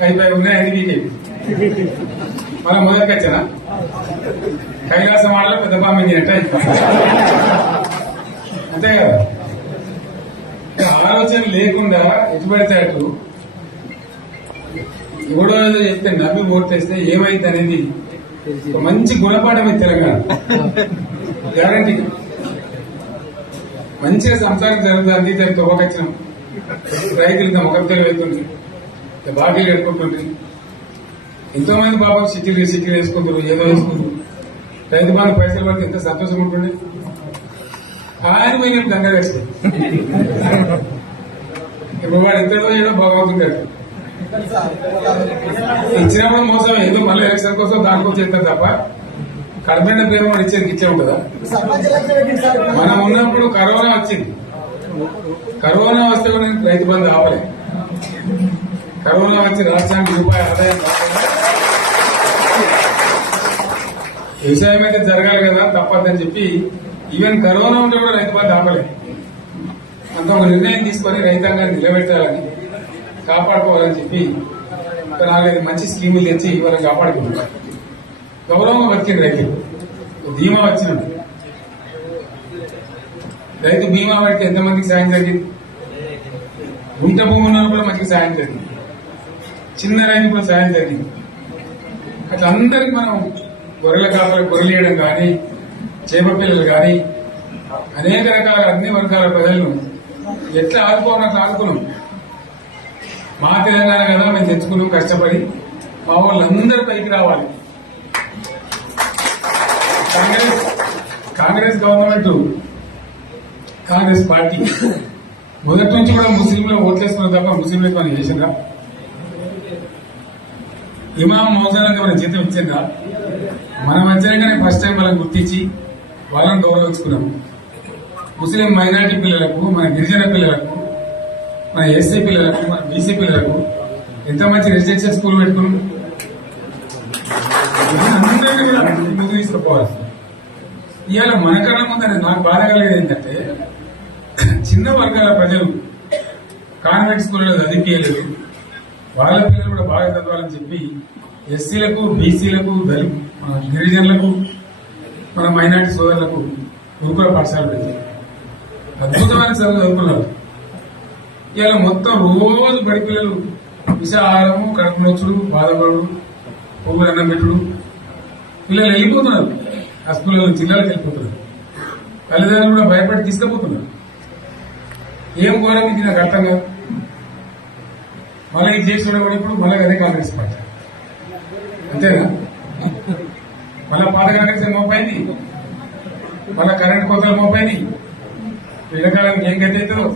అయిపోయి ఉన్నాయి అది వీకే మళ్ళీ మొదటికి వచ్చానా కైలాస మాటలో పెద్ద పాము అంతే కదా? ఆలోచన లేకుండా ఎటు పెడితే అటు ఎవడో ఏదో చెప్తే నవ్వి ఓటేస్తే ఏమైంది అనేది మంచి గుణపాఠం గుణపాఠమే తెలంగాణ. గ్యారంటీ మంచిగా సంసారం జరుగుతుంది దానికి తవ్వకొచ్చినాం రైతులతో ఇంకా ముఖం తెలియతుంది బాకీలు కట్టుకుంటుంది? ఎంతో మంది పాపం సిటీలు సిటీలు వేసుకుంటారు ఏదో వేసుకుంటారు. రైతు బాగా పైసలు పడితే ఎంత సంతోషం ఉంటుంది? ఆయన పోయిన దంగ వేస్తే. ఇప్పుడు వాడు ఎంతదో ఏదో భగవంతుడు ఇచ్చినప్పుడు మోసం ఏదో మళ్ళీ ఎలక్షన్ కోసం దానికోసం చేస్తారు తప్ప కడమైన పేరు వాడు ఇచ్చేది ఇచ్చే ఉంటుందా మనం ఉన్నప్పుడు కరోనా వచ్చింది. కరోనా వస్తే కూడా రైతు బంధు ఆపలే. కరోనా వచ్చి రాష్ట్రానికి రూపాయి ఆదాయం వ్యవసాయం అయితే జరగాలి కదా తప్పదని చెప్పి ఈవెన్ కరోనా ఉంటే కూడా రైతు బాధ ఆపలేదు అంత ఒక నిర్ణయం తీసుకొని రైతాంగాన్ని నిలబెట్టాలని కాపాడుకోవాలని చెప్పి ఒక నాలుగైదు మంచి స్కీములు తెచ్చి వాళ్ళని కాపాడుకుంటున్నారు గౌరవం వచ్చింది రైతులు. ధీమా వచ్చినట్టు రైతు బీమా పడితే ఎంతమందికి సాయం జరిగింది? గుంట భూమి ఉన్న కూడా మంచిగా సాయం జరిగింది. చిన్న రైతు కూడా సాయం జరిగింది అట్లా అందరికి మనం గొర్రెల కాపలు గొర్రెలేయడం కానీ చేప పిల్లలు కానీ అనేక రకాల అన్ని వర్గాల ప్రజలను ఎట్లా ఆదుకోవాలని ఆదుకున్నాం. మా తెలంగాణ కదా మేము తెచ్చుకున్నాం కష్టపడి మా వాళ్ళందరూ పైకి రావాలి. Congress Congress government Congress party. మొదటి నుంచి కూడా ముస్లింలు ఓట్లేసుకున్న తప్ప ముస్లింలకు మనం చేసిందా ఇమాం మౌజాలకు మన జీతం ఇచ్చిందా మన మధ్యలోనే ఫస్ట్ టైం వాళ్ళని గుర్తించి వాళ్ళని గౌరవించుకున్నాము ముస్లిం మైనారిటీ పిల్లలకు మన గిరిజన పిల్లలకు మన ఎస్సీ పిల్లలకు మన బీసీ పిల్లలకు ఎంత మంచి రెసిడెన్షియల్ స్కూల్ పెట్టుకున్నాం. అందరినీ తీసుకుపోవాలి. ఇవాళ మనకన్నా ముందని నాకు బాధ కలిగేది ఏంటంటే చిన్న వర్గాల ప్రజలు కాన్వెంట్ స్కూల్లో చదివించలేదు వాళ్ళ పిల్లలు కూడా బాగా చదవాలని చెప్పి ఎస్సీలకు బీసీలకు దళిత మన గిరిజనులకు మన మైనార్టీ సోదరులకు గురుకుల పాఠశాల పెట్టారు. అద్భుతమైన చదువు చదువుకున్నారు. ఇలా మొత్తం రోజు బడి పిల్లలు విషాహారము కడుపు నొచ్చుడు బాధపడు పువ్వులు అన్నం పెట్టుడు. పిల్లలు వెళ్ళిపోతున్నారు. ఆ స్కూల్లో జిల్లాలకు వెళ్ళిపోతున్నారు. తల్లిదండ్రులు కూడా భయపడి తీసుకుపోతున్నారు. ఏం ఘోరం నాకు అర్థం కాదు. మళ్ళీ ఇది చేసి కూడా ఇప్పుడు మళ్ళీ అదే కాంగ్రెస్ పార్టీ అంతేనా? మళ్ళా పాత కాంగ్రెస్ మోపైంది. మళ్ళా కరెంట్ కోతలు మోపైంది. పిల్లకాలానికి ఏం గతి అవుతుందో?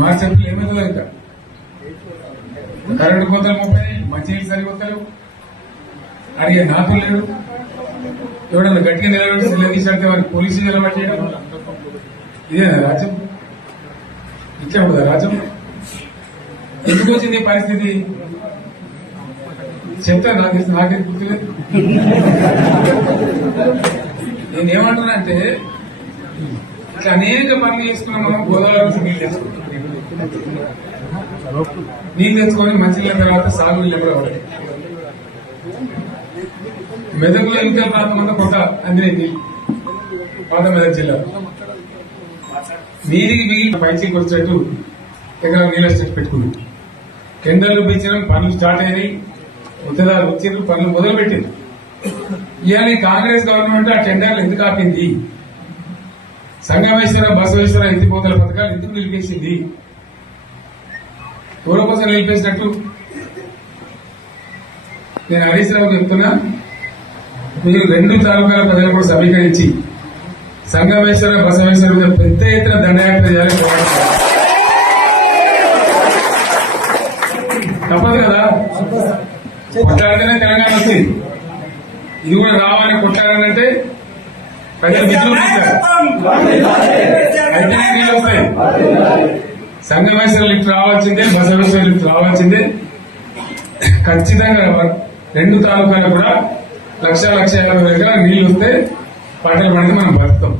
మా చెప్పలు ఏమవుతుందో ఇంకా? కరెంటు కోతలు మోపైనాయి మంచినీళ్ళు సరిపోతలేవు అడిగే నాకు లేడు. ఎవడన్నా గట్టిగా నిలబడి సెల్ల వారికి పోలీసులు నిలబట్టేయడం ఇదేనా రాజ్యం ఇట్లా ఉండదా రాజ్యం ఎందుకు వచ్చింది పరిస్థితి? చెప్తా నాకు నాకే గుర్తులేదు నేను ఏమంటున్నానంటే ఇట్లా అనేక పనులు చేసుకున్నాం మనం గోదావరి నీళ్ళు తెచ్చుకుంటాం. నీళ్ళు తెచ్చుకొని మంచి తర్వాత సాగు నీళ్ళు కూడా పడతాయి. మెదకులో ఇంకా ప్రాంతం కొత్త అందినే నీళ్ళు. పాత మెదక్ జిల్లా. నీటికి మిగిలిన పైచీకి వచ్చేట్టు ఎకరా నీళ్ళ స్టెట్ పెట్టుకున్నాం. టెండర్లు పిలిచినాం పనులు స్టార్ట్ అయినాయి. ఉత్తదాలు వచ్చిండ్రు పనులు మొదలుపెట్టింది ఇవాళ కాంగ్రెస్ గవర్నమెంట్ ఆ టెండర్లు ఎందుకు ఆపింది? సంగమేశ్వర బసవేశ్వర ఎత్తిపోతల పథకాలు ఎందుకు నిలిపేసింది? ఎవరి కోసం నిలిపేసినట్టు. నేను హరీష్ రావు చెప్తున్నా మీరు రెండు తాలూకాల ప్రజలు కూడా సమీకరించి సంగమేశ్వర బసవేశ్వర మీద పెద్ద ఎత్తున దండయాత్ర చేయాలని తప్పదు కదా? కొట్టాడితేనే తెలంగాణ వచ్చింది ఇది కూడా రావాలని కొట్టాడనంటే ప్రజలు నీళ్ళు వస్తాయి. సంగమేశ్వర లిఫ్ట్ రావాల్సిందే బసవేశ్వర లిఫ్ట్ రావాల్సిందే. ఖచ్చితంగా రెండు తాలూకాలు కూడా లక్ష లక్ష యాభై వేల నీళ్ళు వస్తే పంటలు పండితే మనం బతుకుతాం.